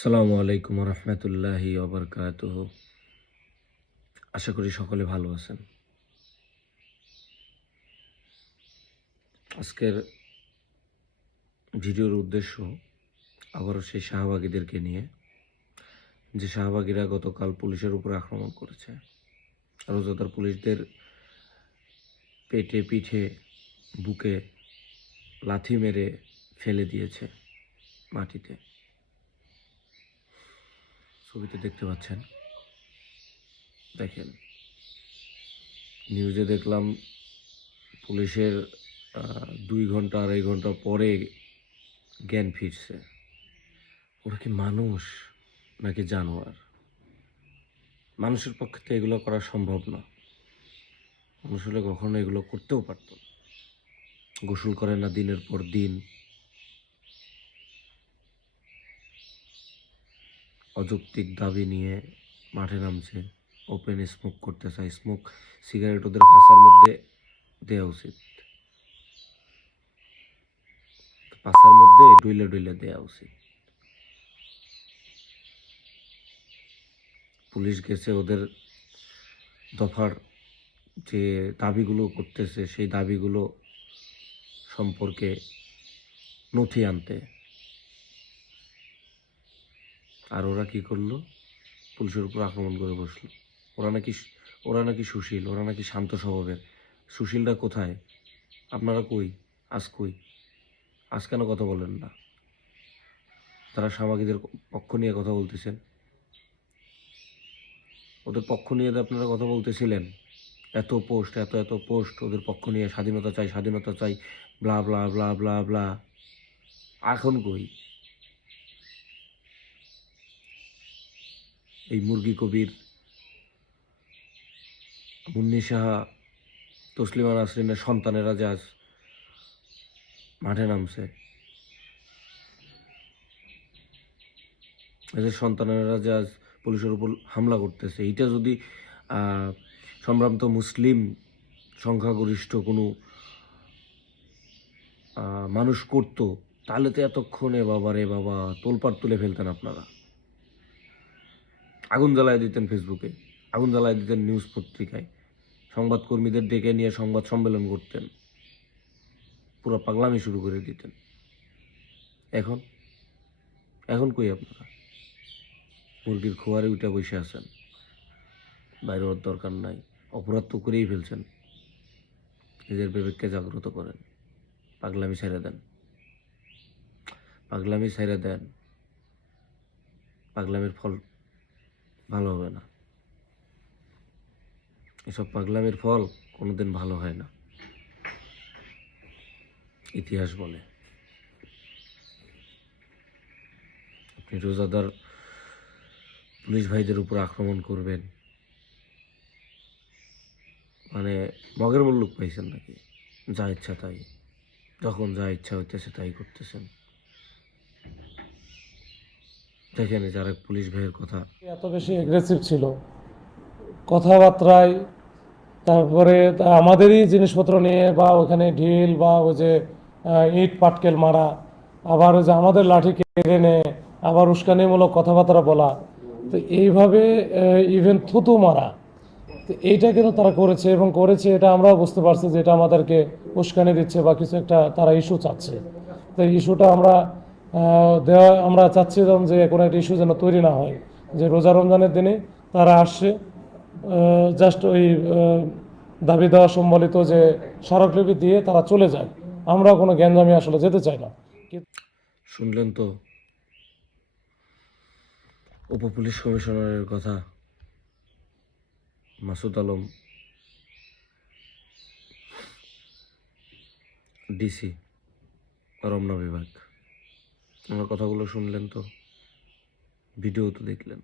আসসালামু আলাইকুম রহমতুল্লাহি ওবরকাতুহ। আশা করি সকলে ভালো আছেন। আজকের ভিডিওর উদ্দেশ্য আবারও সেই শাহবাগীদেরকে নিয়ে, যে শাহবাগীরা গতকাল পুলিশের উপর আক্রমণ করেছে। রোজাদার পুলিশদের পেটে, পিঠে, বুকে লাথি মেরে ফেলে দিয়েছে মাটিতে। ছবিতে দেখতে পাচ্ছেন। দেখেন, নিউজে দেখলাম পুলিশের 2 ঘন্টা 2.5 ঘন্টা পরে জ্ঞান ফিরছে। ওরা কি মানুষ নাকি জানোয়ার? মানুষের পক্ষে তো এগুলো করা সম্ভব না। মানুষ হলে কখনো এগুলো করতেও পারত না। গোসল করে না দিনের পর দিন, অযৌক্তিক দাবি নিয়ে মাঠে নামছে, ওপেন স্মোক করতে চায়। সিগারেট ওদের পাশার মধ্যে দেওয়া উচিত, পাশার মধ্যে ডুইলে ডুইলে দেওয়া উচিত। পুলিশ গেছে ওদের দফার যে দাবিগুলো করতেছে সেই দাবিগুলো সম্পর্কে নথি আনতে। আর ওরা কি করলো? পুলিশের উপর আক্রমণ করে বসলো। ওরা নাকি সুশীল, ওরা নাকি শান্ত স্বভাবের। সুশীলরা কোথায়? আপনারা কই? আজ কেন কথা বলেন না? তারা সাংবাদিকদের পক্ষ নিয়ে কথা বলতেছেন। ওদের পক্ষ নিয়ে আপনারা কথা বলতেছিলেন। এত পোস্ট, এত পোস্ট ওদের পক্ষ নিয়ে, স্বাধীনতা চাই, ব্লা ব্লা ব্লা ব্লা ব্লা। এখন কই? এই মুরগি কবির, মুন্নি সাহা, তসলিমা নাসরিনের সন্তানেরা যে আজ মাঠে নামছে, এদের সন্তানেরা যে আজ পুলিশের উপর হামলা করতেছে, এইটা যদি সম্ভ্রান্ত মুসলিম সংখ্যাগরিষ্ঠ কোনো মানুষ করতো, তাহলে তো এতক্ষণে বাবা রে বাবা তোলপাড় তুলে ফেলতেন আপনারা। আগুন জ্বালায় দিতেন ফেসবুকে, আগুন জ্বালায় দিতেন নিউজ পত্রিকায়, সংবাদকর্মীদের ডেকে নিয়ে সংবাদ সম্মেলন করতেন, পুরো পাগলামি শুরু করে দিতেন। এখন এখন কই আপনারা? মুরগির খোয়ারে উঠে বসে আছেন, বাইরে ওর দরকার নাই। অপরাধ তো করেই ফেলছেন, নিজের বিবেককে জাগ্রত করেন। পাগলামি ছেড়ে দেন, পাগলামির ফল ভালো হবে না। এসব পাগলামির ফল কোনোদিন ভালো হয় না, ইতিহাস বলে। আপনি রোজাদার পুলিশ ভাইদের উপর আক্রমণ করবেন মানে মগের মুল্লুক পাইছেন নাকি? যা ইচ্ছা তাই, যখন যা ইচ্ছা হইতেছে তাই করতেছেন। দেখেন যারা পুলিশ ভাইয়ের কথা, এত বেশি এগ্রেসিভ ছিল কথাবার্তায়, তারপরে আমাদেরই জিনিসপত্র নিয়ে বা ওখানে ঢিল বা ওই যে ইট পাটকেল মারা, আবার ওই যে আমাদের লাঠি কেড়ে নেয়, আবার উস্কানিমূলক কথাবার্তা বলা, তো এইভাবে ইভেন থুতু মারা, তো এইটা কিন্তু তারা করেছে এবং করেছে এটা আমরাও বুঝতে পারছি যে এটা আমাদেরকে উস্কানি দিচ্ছে বা কিছু একটা তারা ইস্যু চাচ্ছে। তো ইস্যুটা আমরা চাচ্ছিলাম যে কোনো একটা ইস্যু যেন তৈরি না হয়, যে রোজা রমজানের দিনে তারা আসছে জাস্ট ওই দাবি দেওয়া সম্বলিত যে স্মারকলিপি দিয়ে তারা চলে যায়। আমরা কোনো গ্যাঞ্জামে আসলে যেতে চাই না। শুনলেন তো উপপুলিশ কমিশনারের কথা, মাসুদ আলম ডিসি, রমনা বিভাগ। আমার কথাগুলো শুনলেন তো, ভিডিও তো দেখলেন।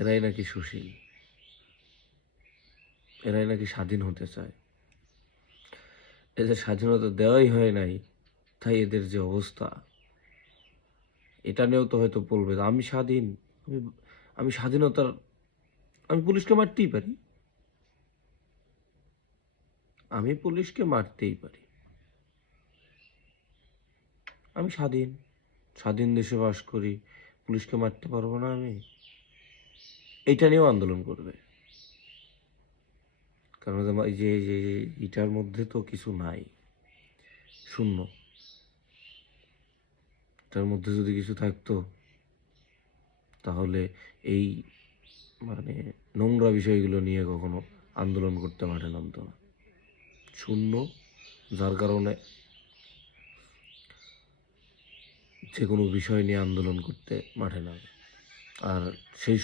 এরাই নাকি সুশীল, এরাই নাকি স্বাধীন হতে চায়। এদের স্বাধীনতা দেওয়াই হয় নাই, তাই এদের যে অবস্থা, এটা নিয়েও তো হয়তো বলবে আমি স্বাধীন, আমি আমি স্বাধীনতার, আমি পুলিশকে মারতেই পারি, আমি পুলিশকে মারতেই পারি। আমি স্বাধীন, স্বাধীন দেশে বাস করি, পুলিশকে মারতে পারবো না আমি? এইটা নিয়েও আন্দোলন করবে। কারণ এই যে এটার মধ্যে তো কিছু নাই, শূন্য। এটার মধ্যে যদি কিছু থাকতো তাহলে এই মানে নোংরা বিষয়গুলো নিয়ে কখনো আন্দোলন করতে মাঠে নামতো না। শূন্য, যার কারণে যে কোনো বিষয় নিয়ে আন্দোলন করতে মাঠে নামে। আর সেই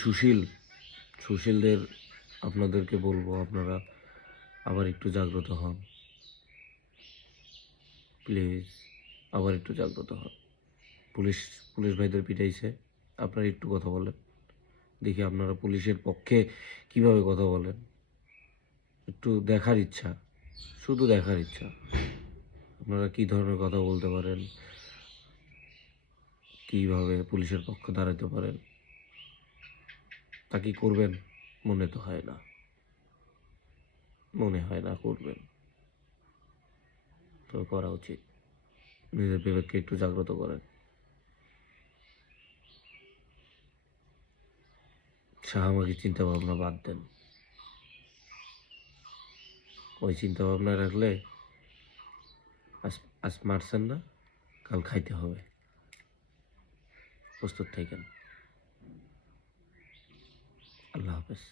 সুশীলদের আপনাদেরকে বলবো, আপনারা আবার একটু জাগ্রত হন প্লিজ, আবার একটু জাগ্রত হন। পুলিশ পুলিশ ভাইদের পিটাইছে, আপনারা একটু কথা বলেন, দেখি আপনারা পুলিশের পক্ষে কিভাবে কথা বলেন। একটু দেখার ইচ্ছা, শুধু দেখার ইচ্ছা, আপনারা কি ধরনের কথা বলতে পারেন, কিভাবে পুলিশের পক্ষে দাঁড়াতে পারেন। তা কি করবেন? মনে তো হয় না, মনে হয় না করবেন। তো করা উচিত, নিজের বিবেককে একটু জাগ্রত করেন। শাহামাগি চিন্তা ভাবনা বাদ দেন। ওই চিন্তা ভাবনা রাখলে আজ আজ মারছেন না, কাল খাইতে হবে। প্রস্তুত থাকেন। আল্লাহ হাফেজ।